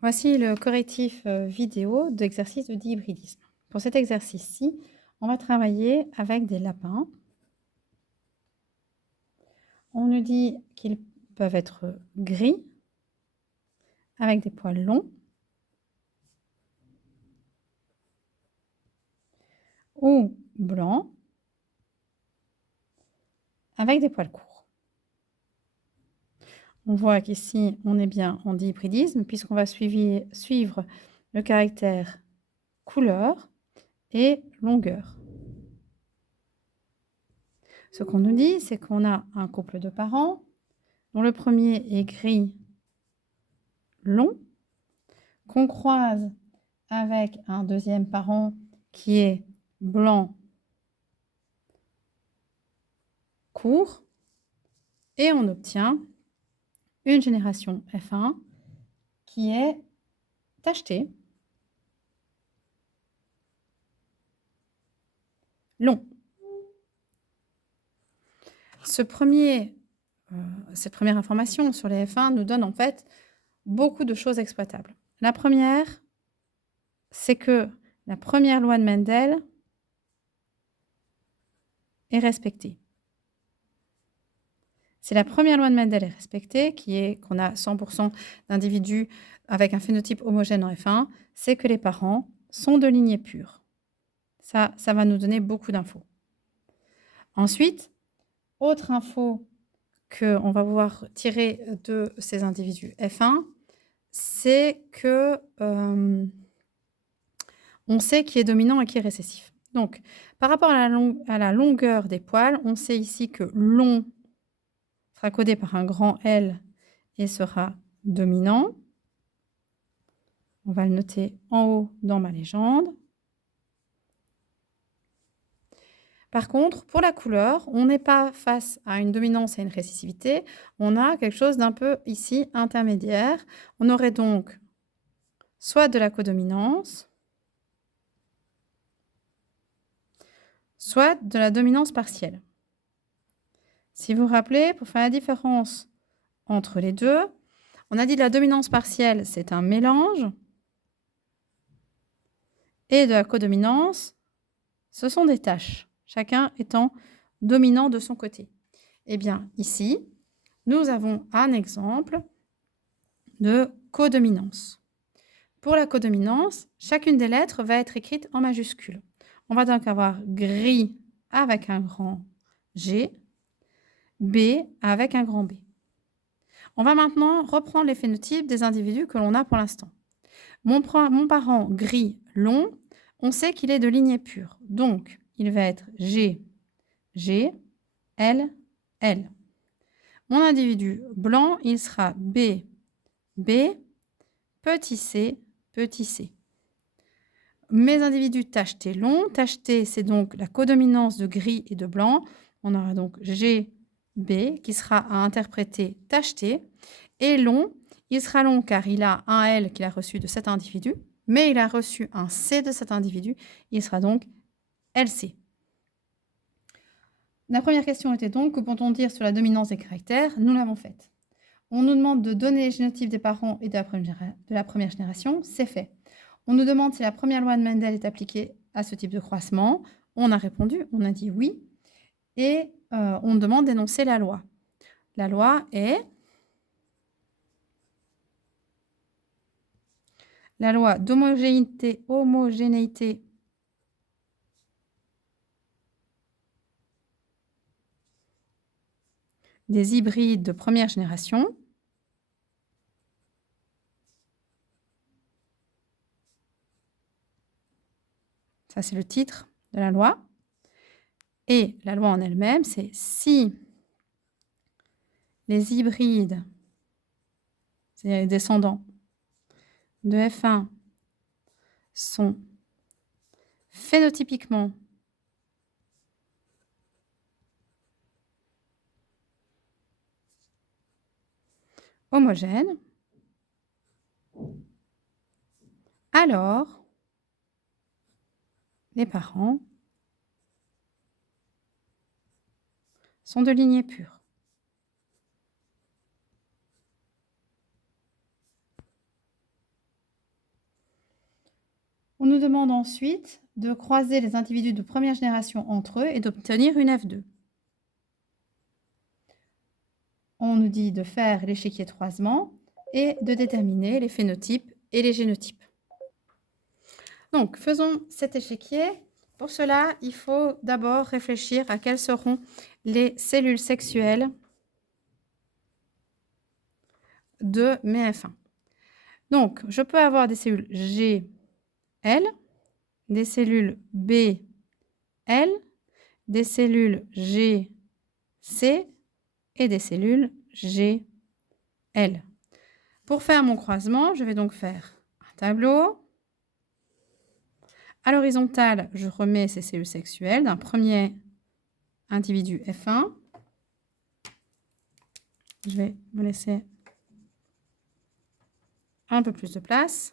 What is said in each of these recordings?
Voici le correctif vidéo d'exercice de dihybridisme. Pour cet exercice-ci, on va travailler avec des lapins. On nous dit qu'ils peuvent être gris, avec des poils longs, ou blancs, avec des poils courts. On voit qu'ici, on est bien en dihybridisme, puisqu'on va suivre le caractère couleur et longueur. Ce qu'on nous dit, c'est qu'on a un couple de parents, dont le premier est gris long, qu'on croise avec un deuxième parent qui est blanc court, et on obtient une génération F1 qui est tachetée, long. Cette première information sur les F1 nous donne en fait beaucoup de choses exploitables. La première, c'est que la première loi de Mendel est respectée. Si la première loi de Mendel est respectée, qui est qu'on a 100% d'individus avec un phénotype homogène en F1, c'est que les parents sont de lignée pure. Ça va nous donner beaucoup d'infos. Ensuite, autre info qu'on va pouvoir tirer de ces individus F1, c'est que on sait qui est dominant et qui est récessif. Donc, par rapport à la longueur des poils, on sait ici que long sera codé par un grand L et sera dominant. On va le noter en haut dans ma légende. Par contre, pour la couleur, on n'est pas face à une dominance et une récessivité. On a quelque chose d'un peu ici intermédiaire. On aurait donc soit de la codominance, soit de la dominance partielle. Si vous vous rappelez, pour faire la différence entre les deux, on a dit que la dominance partielle, c'est un mélange, et de la codominance, ce sont des tâches, chacun étant dominant de son côté. Eh bien, ici, nous avons un exemple de codominance. Pour la codominance, chacune des lettres va être écrite en majuscule. On va donc avoir gris avec un grand G, B avec un grand B. On va maintenant reprendre les phénotypes des individus que l'on a pour l'instant. Mon parent gris long, on sait qu'il est de lignée pure. Donc, il va être G, G, L, L. Mon individu blanc, il sera B, B, petit c, petit c. Mes individus tachetés longs, tachetés, c'est donc la codominance de gris et de blanc. On aura donc G, B qui sera à interpréter tacheté. Et long, il sera long car il a un L qu'il a reçu de cet individu, mais il a reçu un C de cet individu. Il sera donc LC. La première question était donc, que peut-on dire sur la dominance des caractères? Nous l'avons faite. On nous demande de donner les génotypes des parents et de la première génération. C'est fait. On nous demande si la première loi de Mendel est appliquée à ce type de croissement. On a répondu, on a dit oui. Et on demande d'énoncer la loi. La loi est la loi d'homogénéité des hybrides de première génération. Ça, c'est le titre de la loi. Et la loi en elle-même, c'est si les hybrides, c'est-à-dire les descendants de F1, sont phénotypiquement homogènes, alors les parents sont de lignée pure. On nous demande ensuite de croiser les individus de première génération entre eux et d'obtenir une F2. On nous dit de faire l'échiquier de croisement et de déterminer les phénotypes et les génotypes. Donc, faisons cet échiquier. Pour cela, il faut d'abord réfléchir à quelles seront les cellules sexuelles de mes F1. Donc, je peux avoir des cellules G, L, des cellules B, L, des cellules G, C et des cellules G, L. Pour faire mon croisement, je vais donc faire un tableau. À l'horizontale, je remets ces cellules sexuelles d'un premier individu F1. Je vais me laisser un peu plus de place.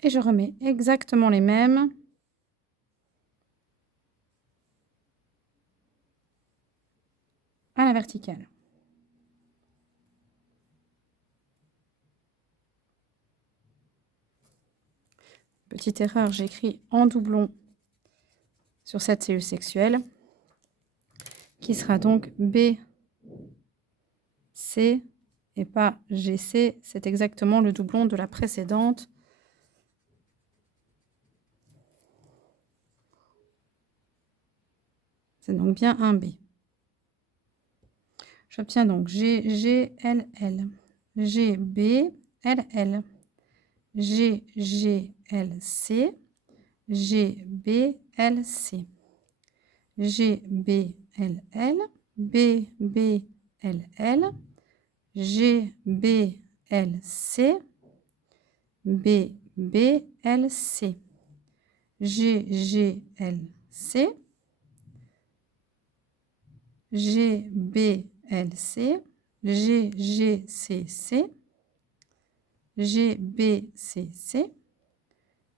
Et je remets exactement les mêmes à la verticale. Petite erreur, j'écris en doublon sur cette cellule sexuelle, qui sera donc BC et pas GC. C'est exactement le doublon de la précédente. C'est donc bien un B. J'obtiens donc GGLL, GBLL, GGLC, GBLC, GBLL, BBLL, GBLC, BBLC, GGLC, GBLC, GGCC, GBCC,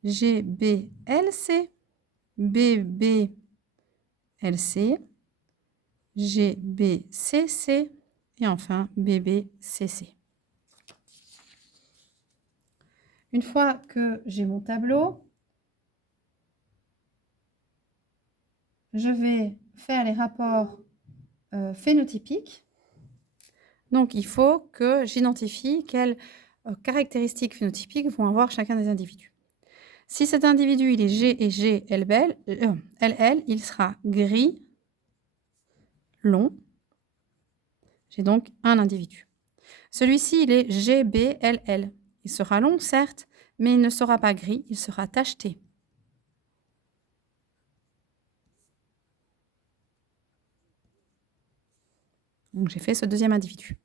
GBLC, BBLC, GBCC et enfin BBCC. Une fois que j'ai mon tableau, je vais faire les rapports phénotypiques. Donc, il faut que j'identifie quelles caractéristiques phénotypiques vont avoir chacun des individus. Si cet individu il est G et G, LL, il sera gris, long. J'ai donc un individu. Celui-ci, il est GBLL. Il sera long, certes, mais il ne sera pas gris, il sera tacheté. Donc, j'ai fait ce deuxième individu.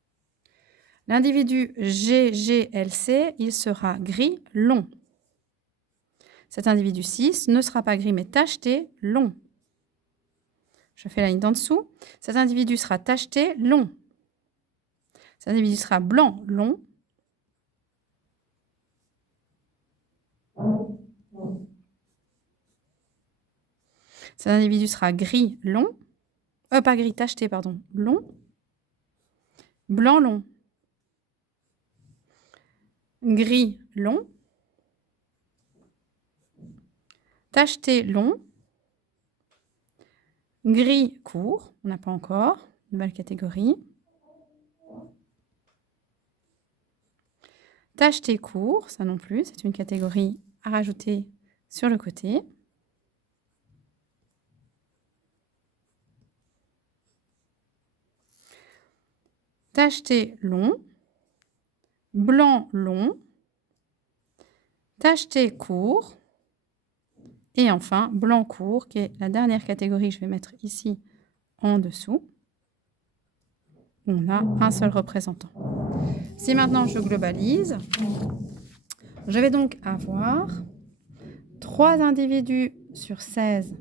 L'individu GGLC, il sera gris, long. Cet individu 6 ne sera pas gris, mais tacheté, long. Je fais la ligne d'en dessous. Cet individu sera tacheté, long. Cet individu sera blanc, long. Cet individu sera gris, long. Pas gris, tacheté, pardon, long. Blanc, long. Gris, long. Tacheté, long. Gris, court. On n'a pas encore. Nouvelle catégorie. Tacheté, court. Ça non plus. C'est une catégorie à rajouter sur le côté. Tacheté, long. Blanc, long. Tacheté, court. Et enfin, blanc court, qui est la dernière catégorie, je vais mettre ici en dessous. On a un seul représentant. Si maintenant je globalise, je vais donc avoir 3 individus sur 16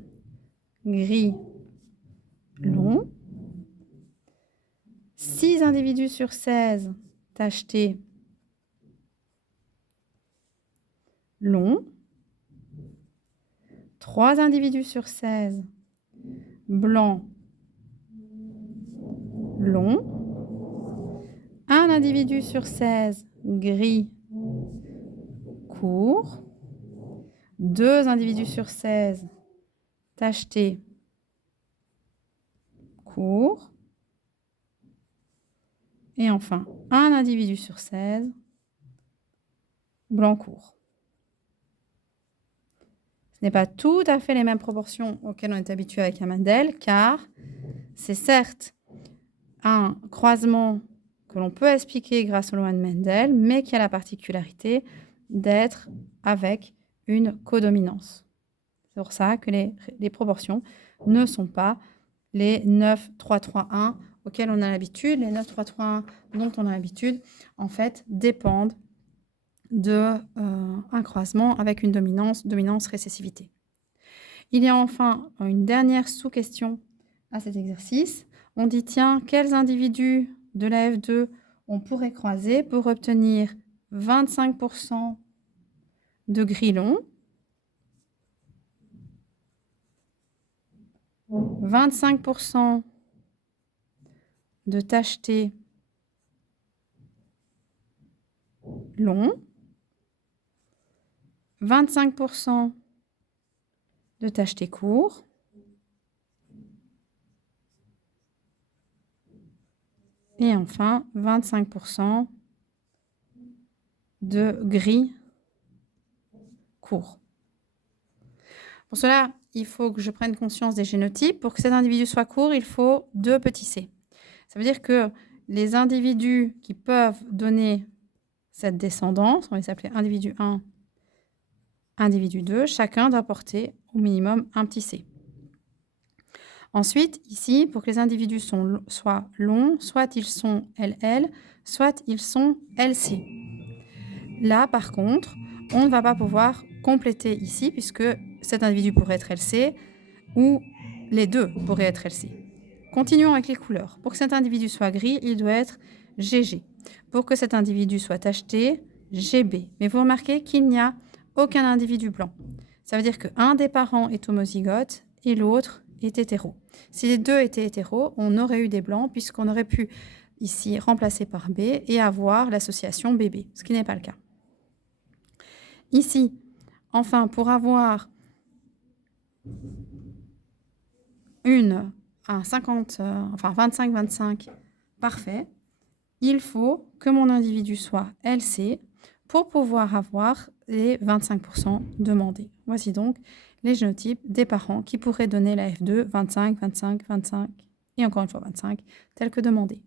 gris longs, 6 individus sur 16 tachetés longs, 3 individus sur 16 blancs long. Un individu sur 16, gris, court. 2 individus sur 16, tacheté, court. Et enfin, un individu sur 16, blanc court. Ce n'est pas tout à fait les mêmes proportions auxquelles on est habitué avec un Mendel, car c'est certes un croisement que l'on peut expliquer grâce aux lois de Mendel, mais qui a la particularité d'être avec une codominance. C'est pour ça que les proportions ne sont pas les 9, 3, 3, 1 auxquels on a l'habitude. Les 9, 3, 3, 1 dont on a l'habitude, en fait, dépendent d'un croisement avec une dominance-récessivité. Il y a enfin une dernière sous-question à cet exercice. On dit, tiens, quels individus de la F2 on pourrait croiser pour obtenir 25% de gris long, 25% de tacheté long, 25% de tacheté court, et enfin 25% de gris court. Pour cela, il faut que je prenne conscience des génotypes. Pour que cet individu soit court, il faut 2 petits c. Ça veut dire que les individus qui peuvent donner cette descendance, on va les appeler individu 1, individu 2, chacun doit porter au minimum un petit c. Ensuite, ici, pour que les individus soient longs, soit ils sont LL, soit ils sont LC. Là, par contre, on ne va pas pouvoir compléter ici, puisque cet individu pourrait être LC, ou les deux pourraient être LC. Continuons avec les couleurs. Pour que cet individu soit gris, il doit être GG. Pour que cet individu soit tacheté, GB. Mais vous remarquez qu'il n'y a aucun individu blanc. Ça veut dire qu'un des parents est homozygote et l'autre est hétéro. Si les deux étaient hétéros, on aurait eu des blancs puisqu'on aurait pu ici remplacer par B et avoir l'association BB, ce qui n'est pas le cas. Ici, enfin, pour avoir un 25-25 parfait, il faut que mon individu soit LC pour pouvoir avoir les 25% demandés. Voici donc les génotypes des parents qui pourraient donner la F2 25, 25, 25 et encore une fois 25, tel que demandé.